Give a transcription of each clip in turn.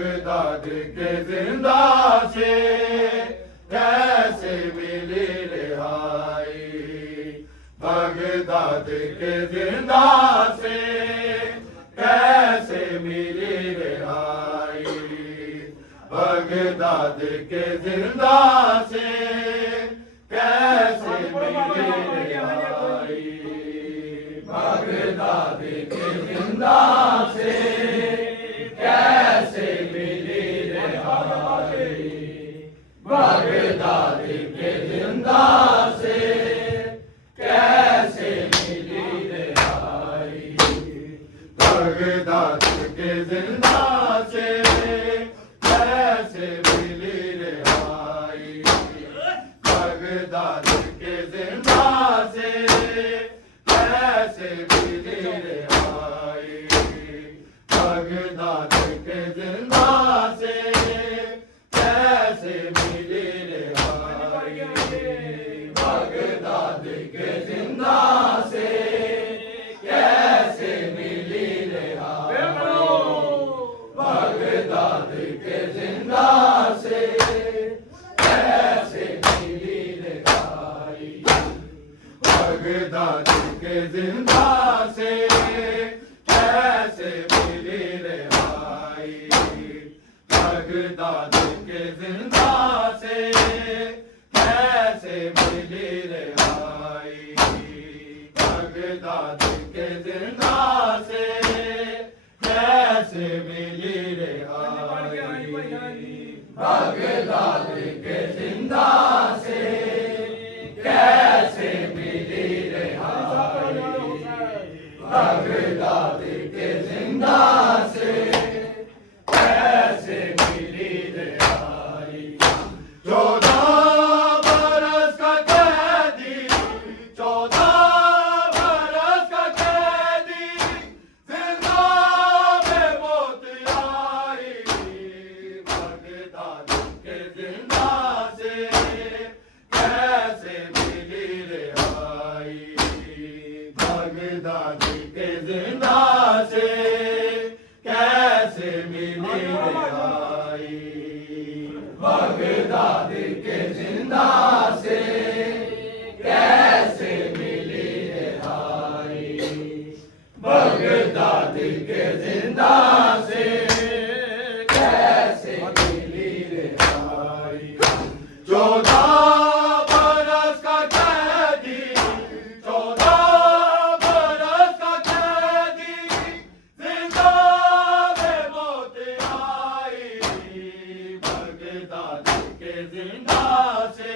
Baghdad के जिंदा से कैसे मिली रिहाई, बगदाद के जिंदा से कैसे मिली रिहाई, बगदाद के जिंदा से कैसे मिली रिहाई, बगदाद के जिंदा से कैसे मिली रिहाई, बगदाद के जिंदा से कैसे मिली रिहाई, बगदाद के जिंदा से कैसे मिली रिहाई, बगदाद के जिंदा से कैसे मिली रिहाई, बगदाद के जिंदा से कैसे मिली रिहाई, बगदाद के जिंदा से कैसे मिली रिहाई, बगदाद के जिंदा से कैसे मिली रिहाई, बगदाद के जिंदा से कैसे मिली रिहाई, बगदाद के जिंदा से कैसे मिली रिहाई, बगदाद के जिंदा से कैसे मिली रिहाई, बगदाद के जिंदा से कैसे मिली रिहाई, बगदाद के जिंदा से कैसे मिली रिहाई, 14 बरस का कैदी, 14 बरस का कैदी, जिंदा में मौत आई, बगदाद के जिंदा से कैसे मिली रिहाई, बगदाद के जिंदा से कैसे मिली रिहाई, बगदाद के जिंदा से कैसे मिली रिहाई, बगदाद के जिंदा से कैसे मिली रिहाई, 14 बरस का कैदी, 14 बरस का कैदी, जिंदा में मौत आई, बगदाद के जिंदा से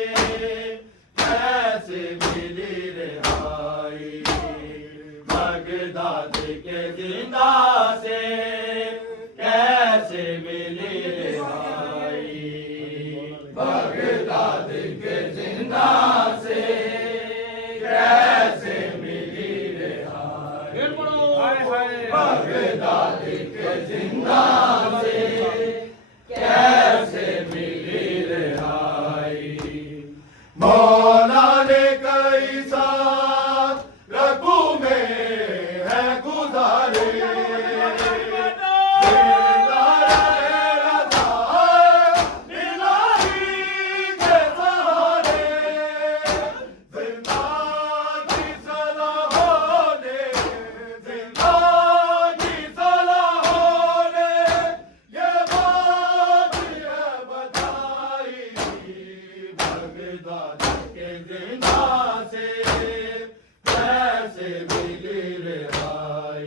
कैसे मिली रिहाई, बगदाद के जिंदा से कैसे मिली रिहाई, बगदाद के जिंदा से कैसे मिली रिहाई, बगदाद के जिंदा से कैसे मिली रिहाई, मौला ने कई साथ रकू में है गुजारे, जिंदा रहे रज़ा इलाही के सहारे, जिंदगी सलाहों ने, जिंदगी सलाहों ने ये बात है बताई, बगदाद के जिंदा से कैसे मिली रिहाई,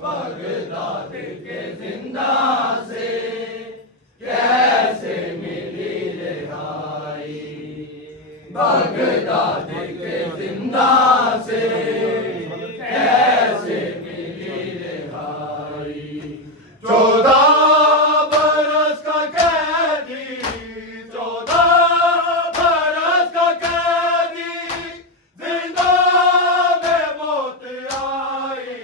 बगदाद के जिंदा से कैसे मिली रिहाई, बगदाद के जिंदा से कैसे मिली रिहाई, 14 बरस का कैदी, 14 बरस का कैदी, जिंदा में मौत आई,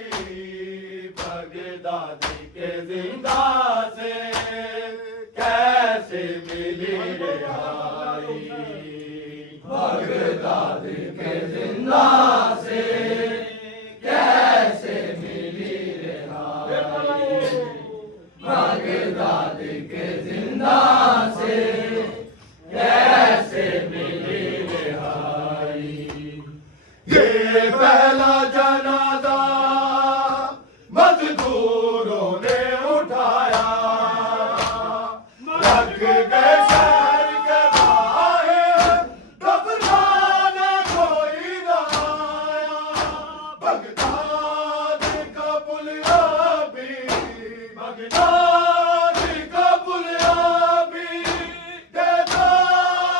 बगदाद के जिंदा से कैसे मिली रिहाई, बगदाद के जिंदा से कैसे मिली रिहाई, बगदाद के जिंदा से कैसे मिली रिहाई। ये पहला जनाजा मजदूरों ने उठाया, रख गए शहर के बाहर, दफनाने कोई न आया। बगदाद का पुलिया भी, बगदाद का पुलिया भी देता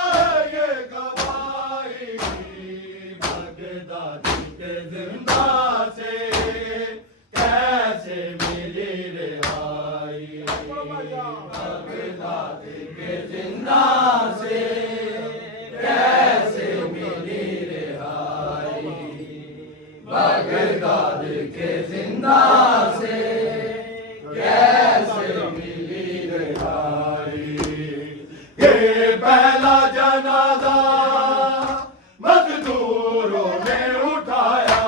है ये गवाही। बगदाद के जिंदा से कैसे मिली रिहाई। बगदाद के जिंदा से कैसे मिली रिहाई। बगदाद के जिंदा से कैसे मिली रिहाई। ये पहला जनाजा मजदूरों ने उठाया,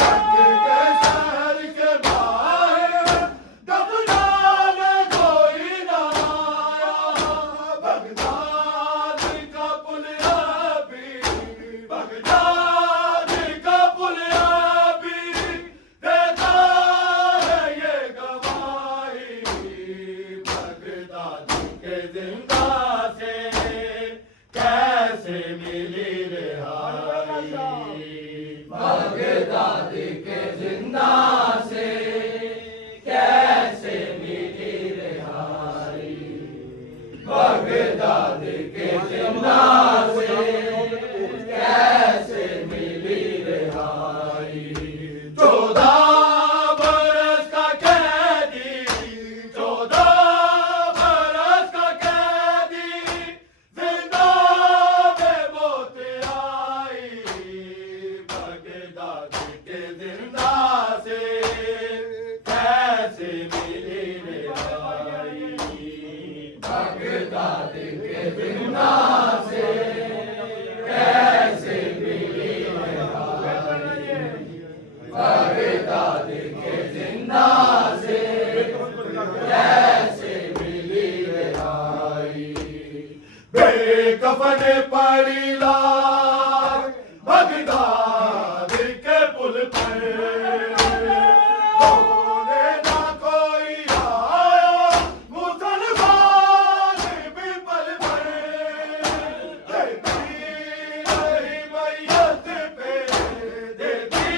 रख के शहर के बाहर, दफनाने कोई न आया। बगदाद का पुलिया भी, बगदाद का पुलिया भी देता है ये गवाही। बगदाद के जिंदा से कैसे मिली रिहाई। बगदाद के जिंदा से कैसे मिली रिहाई। बगदाद के जिंदा से कैसे मिली रिहाई। 14 बरस का कैदी, 14 बरस का कैदी, जिंदा बेमौत आई। बगदाद के जिंदा से कैसे मिली रिहाई। बगदाद के जिंदा से कैसे मिली रिहाई। बगदाद के जिंदा से कैसे मिली रिहाई। बेकफन पड़ी लाश बगदाद के पुल पर, बोले ना कोई आया मुसलमान भी पल पर। देखी नहीं मैयत पे, देखी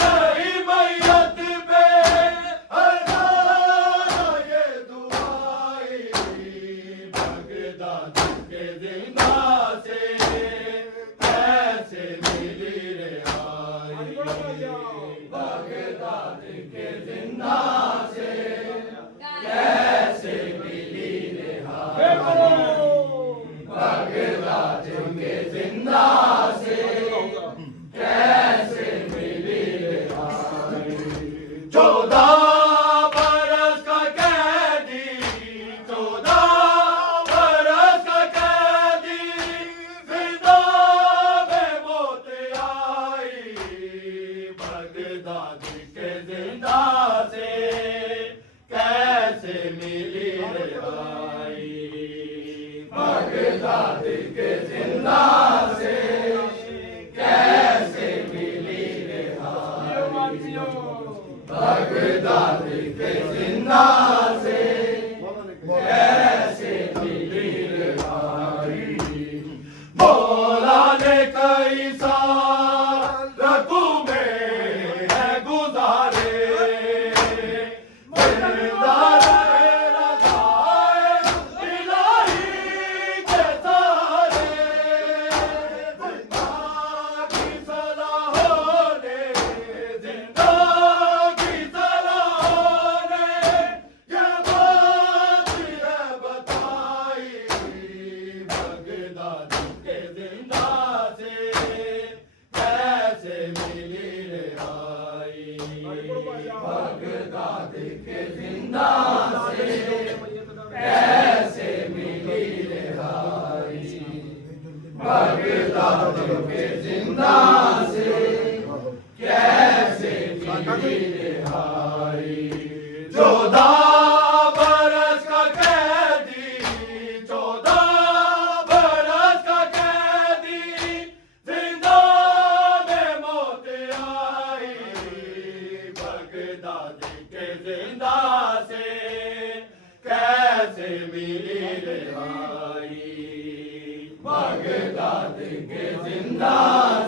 नहीं मैयत पे, अज़ान ये दुआई। बगदाद के जिंदा से कैसे मिली रिहाई। बगदाद के जिंदा से कैसे मिली रिहाई। बगदाद के जिंदा से कैसे मिली रिहाई। 14 बरस का कैदी, 14 बरस का कैदी, जिंदा बेमौत आई। बगदाद के जिंदा से कैसे मिली रिहाई। बगदाद के जिंदा से कैसे मिली रिहाई। बगदाद के जिंदा से कैसे मिली रिहाई। मौला ने कई साल रतू में है गुजारे, जिंदा रहे रज़ाए इलाही के सहारे। जिंदगी सलाहों ने, जिंदगी सलाहों ने ये बात है बताई। बगदाद के जिंदा से कैसे मिली रिहाई। बगदाद के जिंदा से कैसे मिली रिहाई। बगदाद के जिंदा से कैसे मिली रिहाई। 14 कैसे मिली रिहाई बगदाद के जिंदा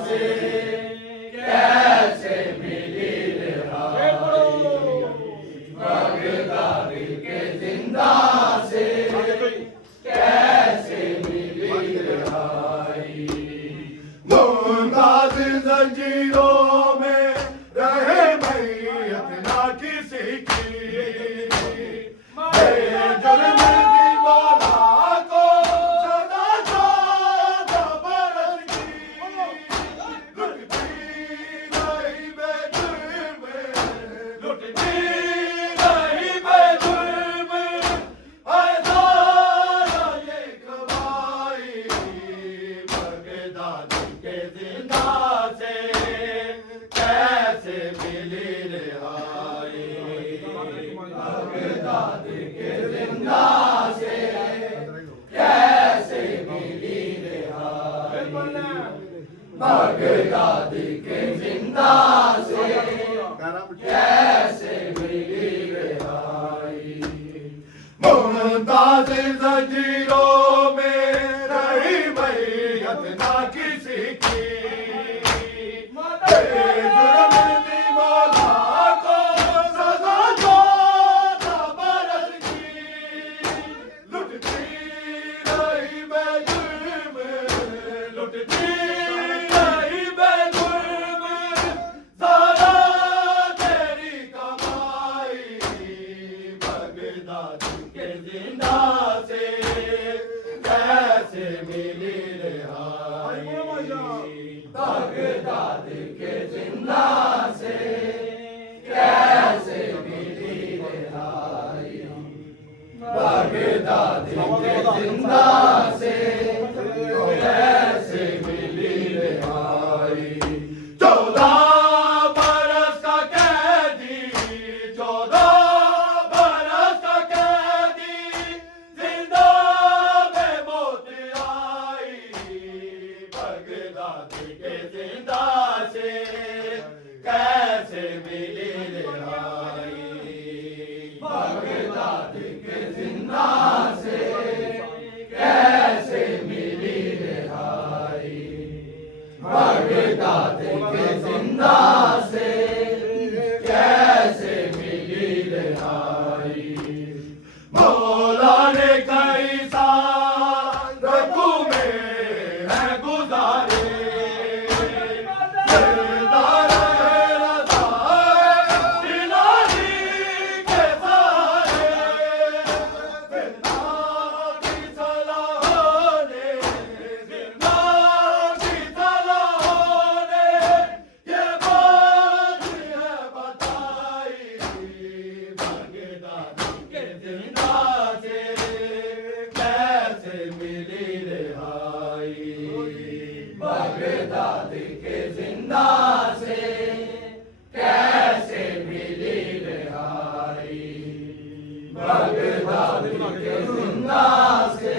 से कैसे मिली रिहाई बगदाद के जिंदा से कैसे मिली रिहाई मुमताज जंजीरों में रहे मैयत ना किसी की जुर्म की मौला को सदा 14 बरस की लुटती रही बेजुर्म लुटती रही बेजुर्म हज़ारों ये कमाई बगदाद के जिंदा से कैसे मिली रिहाई बगदाद के जिंदा से कैसे मिली रिहाई बगदाद के जिंदा से कैसे मिली रिहाई मुमताज जंजीरों में रही मैयत ना किसी की जुर्म की मौला को सदा 14 बरस की लुटती रही बेजुर्म लुटती रही बेजुर्म सारा तेरी कमाई बगदाद के जिंदा से कैसे मिली रिहाई बगदाद के जिंदा से कैसे मिली रिहाई बगदाद के जिंदा से कैसे मिली रिहाई 14 बरस का कैदी 14 बरस का कैदी जिंदा में मौत आई बगदाद के जिंदा से कैसे मिली रिहाई बगदाद के जिंदा से कैसे मिली रिहाई बगदाद के जिंदा से कैसे मिली रिहाई मौला ने कई साल रकू में है गुजारे बगदाद के जिंदा से कैसे मिली रिहाई बगदाद के जिंदा से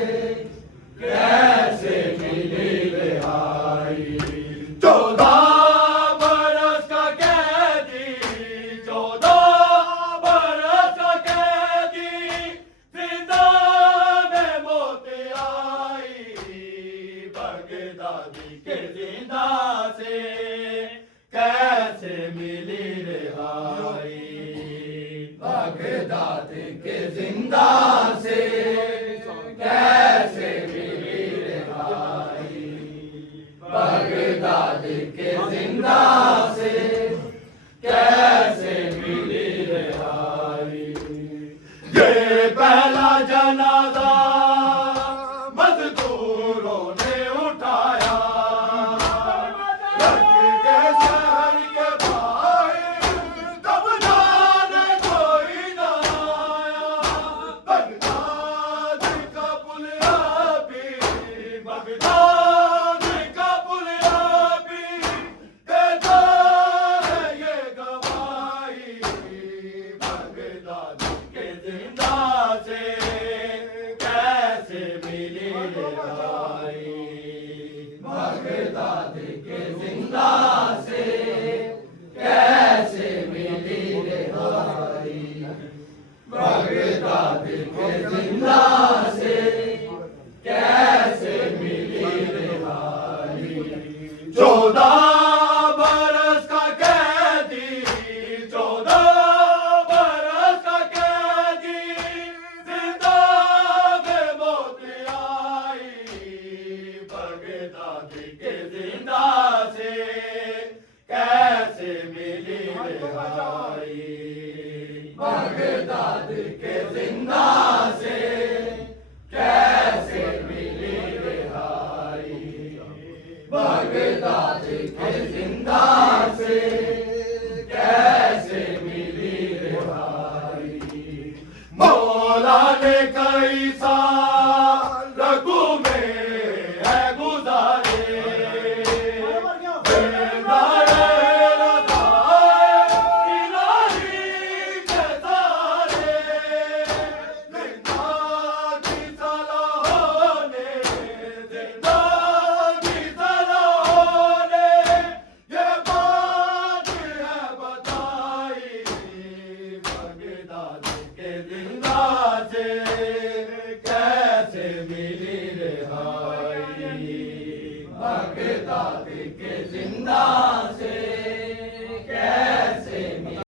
कैसे मिली रिहाई 14 बरस का कैदी 14 बरस का कैदी जिंदा में मौत आई बगदाद के जिंदा से कैसे मिली रिहाई बगदाद के जिंदा से कैसे मिली रिहाई बगदाद के जिंदा से कैसे मिली रिहाई ये पहला जनाजा मजदूरों ने उठाया के शहर के बाहर तब जाने कोई ना आया बगदाद का पुलिया भी बगदाद का पुलिया भी कहता है ये गवाही बगदाद के जिंदा से मौला ने कई साल रघु में है गुजारे बेदारे रज़ाए इलाही के तारे जिंदगी सलाहों ने जिंदगी सलाहों ने ये बात है बताई बगदाद के जिंदा से कैसे मिली रिहाई बगदाद के जिंदा से